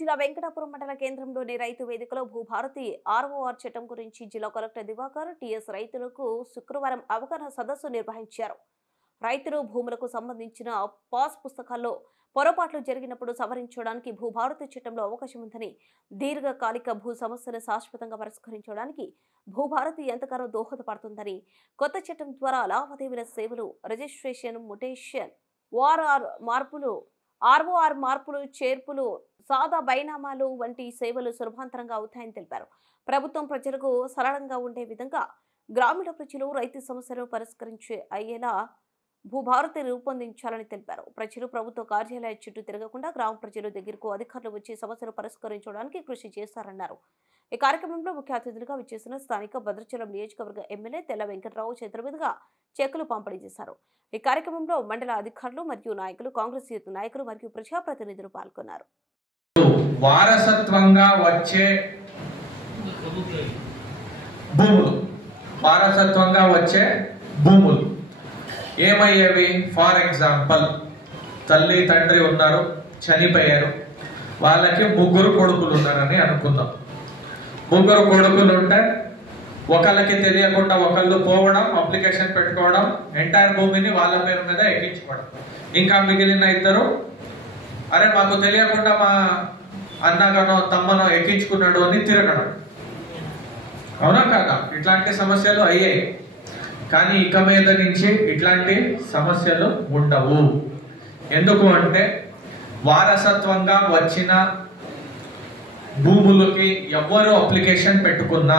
జిల్లా వెంకటాపురం మండల కేంద్రంలోని రైతు వేదికలో భూభారతి ఆర్ఓఆర్ చట్టం గురించి జిల్లా కలెక్టర్ దివాకర్ టీఎస్ రైతులకు శుక్రవారం అవగాహన సదస్సు నిర్వహించారు. రైతులు భూములకు సంబంధించిన పాస్ పుస్తకాల్లో పొరపాట్లు జరిగినప్పుడు సవరించడానికి భూభారతి చట్టంలో అవకాశం ఉందని, దీర్ఘకాలిక భూ సమస్యలను శాశ్వతంగా పరిష్కరించడానికి భూభారతి ఎంతగానో దోహదపడుతుందని, కొత్త చట్టం ద్వారా లావాదేవీల సేవలు, రిజిస్ట్రేషన్, మ్యుటేషన్, ఆర్ఓఆర్ మార్పులు, చేర్పులు, సాదా బైనామాలు వంటి సేవలు సులభంతరంగా అవుతాయని తెలిపారు. ప్రభుత్వం ప్రజలకు సరళంగా ఉండే విధంగా గ్రామీణ ప్రజలు రైతు సమస్యలను పరిష్కరించే అయ్యేలా భూభారతి రూపొందించాలని తెలిపారు. ప్రజలు ప్రభుత్వ కార్యాలయ చుట్టూ తిరగకుండా గ్రామ ప్రజల దగ్గరకు అధికారులు వచ్చి సమస్యలు పరిష్కరించడానికి కృషి చేస్తారన్నారు. ఈ కార్యక్రమంలో ముఖ్య అతిథులుగా విచ్చేసిన స్థానిక భద్రాచలం నియోజకవర్గ ఎమ్మెల్యే తెల్ల వెంకటరావు చేతుల మీదుగా చెక్కులు పంపిణీ చేశారు. ఈ కార్యక్రమంలో మండల అధికారులు మరియు నాయకులు, కాంగ్రెస్ యూత్ నాయకులు మరియు ప్రజాప్రతినిధులు పాల్గొన్నారు. వారసత్వంగా వచ్చే భూములు ఏమయ్యేవి? ఫర్ ఎగ్జాంపుల్, తల్లి తండ్రి ఉన్నారు, చనిపోయారు, వాళ్ళకి ముగ్గురు కొడుకులు ఉన్నారని అనుకుందాం. ముగ్గురు కొడుకులు ఉంటే ఒకళ్ళకి తెలియకుండా ఒకళ్ళు పోవడం, అప్లికేషన్ పెట్టుకోవడం, ఎంటైర్ భూమిని వాళ్ళ పేరు మీద ఎక్కించుకోవడం. ఇంకా మిగిలిన ఇద్దరు, అరే మాకు తెలియకుండా మా అన్నగానో తమ్మనో ఎక్కించుకున్నాడు అని తిరగడం. అవునా కాదా? ఇట్లాంటి సమస్యలు అయ్యాయి. కానీ ఇక మీద నుంచి ఇట్లాంటి సమస్యలు ఉండవు. ఎందుకు అంటే వారసత్వంగా వచ్చిన భూములకి ఎవ్వరు అప్లికేషన్ పెట్టుకున్నా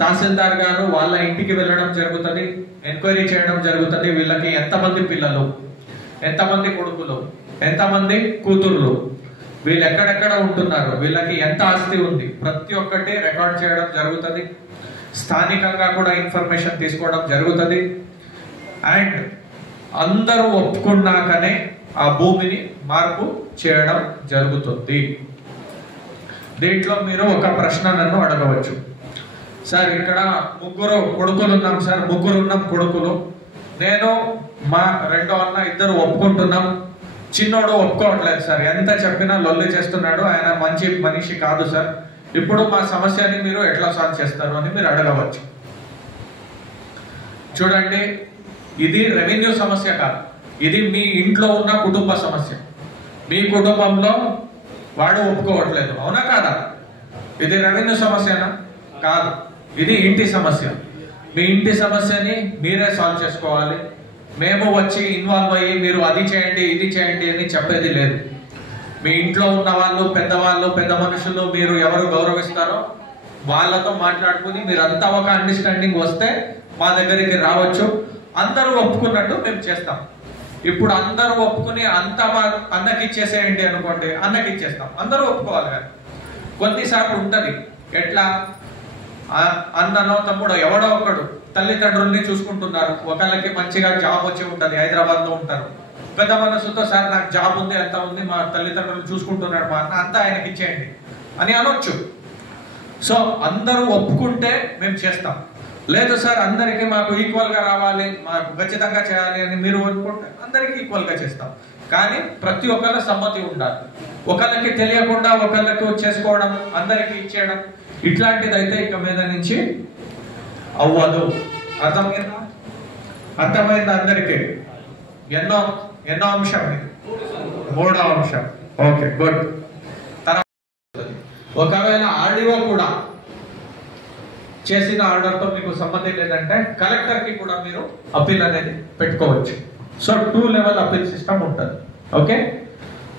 తహసీల్దార్ గారు వాళ్ళ ఇంటికి వెళ్ళడం జరుగుతుంది, ఎంక్వైరీ చేయడం జరుగుతుంది. వీళ్ళకి ఎంతమంది పిల్లలు, ఎంతమంది కొడుకులు, ఎంతమంది కూతుర్లు, వీళ్ళు ఎక్కడెక్కడ ఉంటున్నారు, వీళ్ళకి ఎంత ఆస్తి ఉంది, ప్రతి ఒక్కటి రికార్డ్ చేయడం జరుగుతుంది. స్థానికంగా కూడా ఇన్ఫర్మేషన్ తీసుకోవడం జరుగుతుంది. అండ్ అందరూ ఒప్పుకున్నాకనే ఆ భూమిని మార్పు చేయడం జరుగుతుంది. దీంట్లో మీరు ఒక ప్రశ్న నన్ను అడగవచ్చు. సార్, ఇక్కడ ముగ్గురు కొడుకులు ఉన్నాం సార్, ముగ్గురు ఉన్నాం కొడుకులు, నేను మా రెండో అన్న ఇద్దరు ఒప్పుకుంటున్నాం, చిన్నోడు ఒప్పుకోవట్లేదు సార్, ఎంత చెప్పినా లొల్లి చేస్తున్నాడు, ఆయన మంచి మనిషి కాదు సార్, ఇప్పుడు మా సమస్యని మీరు ఎట్లా సాల్వ్ చేస్తారు అని మీరు అడగవచ్చు. చూడండి, ఇది రెవెన్యూ సమస్య కాదు, ఇది మీ ఇంట్లో ఉన్న కుటుంబ సమస్య. మీ కుటుంబంలో వాడు ఒప్పుకోవట్లేదు, అవునా కాదా? ఇది రెవెన్యూ సమస్యనా? కాదు, ఇది ఇంటి సమస్య. మీ ఇంటి సమస్యని మీరే సాల్వ్ చేసుకోవాలి. మేము వచ్చి ఇన్వాల్వ్ అయ్యి మీరు అది చేయండి ఇది చేయండి అని చెప్పేది లేదు. మీ ఇంట్లో ఉన్న వాళ్ళు, పెద్దవాళ్ళు, పెద్ద మనుషులు, మీరు ఎవరు గౌరవిస్తారో వాళ్ళతో మాట్లాడుకుని మీరంతా ఒక అండర్స్టాండింగ్ వస్తే మా దగ్గరికి రావచ్చు. అందరూ ఒప్పుకున్నట్టు మేము చేస్తాం. ఇప్పుడు అందరూ ఒప్పుకుని అంత మా అన్నకి ఇచ్చేసేయండి అనుకోండి, అన్నకి ఇచ్చేస్తాం. అందరూ ఒప్పుకోవాలి. కానీ కొన్నిసార్లు ఉంటది, ఎట్లా అన్ననో తమ్ముడో ఎవడో ఒకడు తల్లిదండ్రుల్ని చూసుకుంటున్నారు, ఒకళ్ళకి మంచిగా జాబ్ వచ్చి ఉంటది, హైదరాబాద్ లో ఉంటారు, పెద్ద మనసుతో సార్ నాకు జాబ్ ఉంది, ఎంత ఉంది, మా తల్లిదండ్రులు చూసుకుంటున్నాడు మా అన్న, అంతా ఆయనకి ఇచ్చేయండి అని అనొచ్చు. సో అందరూ ఒప్పుకుంటే మేము చేస్తాం. లేదు సార్ అందరికి మాకు ఈక్వల్ గా రావాలి, మాకు ఖచ్చితంగా చేయాలి అని మీరు ఒప్పుకుంటే అందరికి ఈక్వల్ గా చేస్తాం. కానీ ప్రతి ఒక్కళ్ళ సమ్మతి ఉండాలి. ఒకళ్ళకి తెలియకుండా ఒకళ్ళకి చేసుకోవడం, అందరికి ఇచ్చేయడం, ఇట్లాంటిదైతే ఇక మీద నుంచి అవ్వదు. అర్థమైందా అందరికీ? ఎన్నో అంశం, మూడో అంశం. Okay, good. ఒకవేళ ఆర్డీఓ కూడా చేసిన ఆర్డర్తో మీకు సంబంధం లేదంటే కలెక్టర్ కి కూడా మీరు అప్పీల్ అనేది పెట్టుకోవచ్చు. సో 2 లెవెల్ అప్పీల్ సిస్టమ్ ఉంటుంది. ఓకే,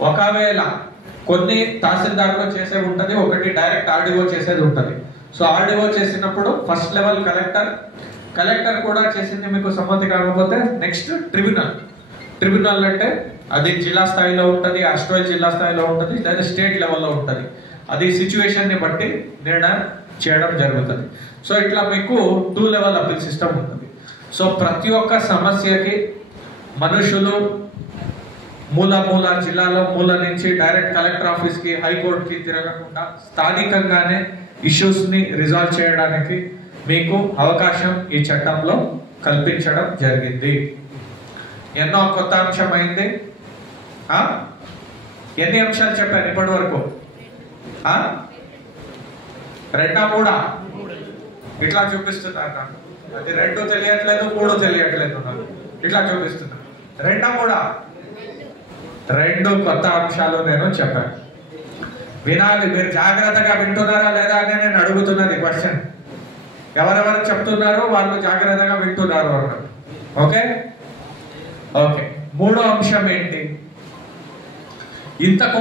ఒకవేళ కొన్ని తహసీల్దార్లో చేసేది ఉంటుంది, ఒకటి డైరెక్ట్ ఆర్డీఓ చేసేది ఉంటుంది. సో ఆర్డీఓ చేసినప్పుడు ఫస్ట్ లెవెల్ కలెక్టర్ కూడా చేసింది మీకు సమ్మతి కాకపోతే నెక్స్ట్ ట్రిబ్యునల్ అంటే అది జిల్లా స్థాయిలో ఉంటుంది, అస్ట్రోల్ జిల్లా స్థాయిలో ఉంటుంది, లేదా స్టేట్ లెవెల్లో ఉంటుంది. అది సిచ్యువేషన్ ని బట్టి నిర్ణయం చేయడం జరుగుతుంది. సో ఇట్లా మీకు 2 లెవెల్ అప్పీల్ సిస్టమ్ ఉంటుంది. సో ప్రతి ఒక్క సమస్యకి మనుషులు మూల జిల్లాలో మూల నుంచి డైరెక్ట్ కలెక్టర్ ఆఫీస్ కి, హైకోర్టు కి తిరగకుండా స్థానికంగానే ఇష్యూస్ ని రిజాల్వ్ చేయడానికి మీకు అవకాశం ఈ చట్టంలో కల్పించడం జరిగింది. ఎన్నో కొత్త అంశం అయింది. ఎన్ని అంశాలు చెప్పాను ఇప్పటి వరకు? రెండా మూడా? ఇట్లా చూపిస్తున్నారు నాకు. అది 2 తెలియట్లేదు, 3 తెలియట్లేదు నాకు. ఇట్లా చూపిస్తున్నారు. రెండా మూడా? 2 కొత్త అంశాలు నేను చెప్పాను. వినాలి. మీరు జాగ్రత్తగా వింటున్నారా లేదా అని నేను అడుగుతున్నది క్వశ్చన్. ఎవరెవరు చెప్తున్నారు వాళ్ళు జాగ్రత్తగా వింటున్నారు అన్నారు. Okay okay. 3వ అంశం ఏంటి? ఇంతకు